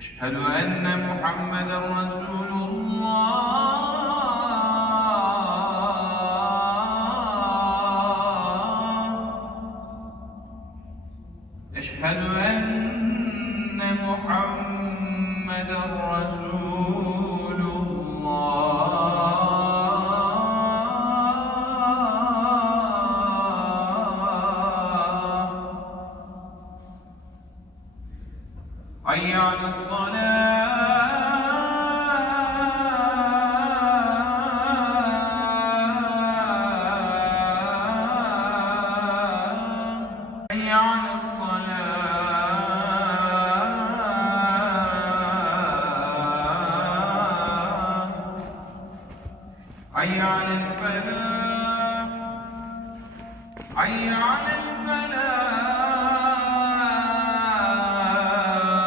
أشهد أن محمدا رسول الله. أشهد أن محمدا رسول الله. حي على الصلاة. حي على الصلاة. حي على الفلاح.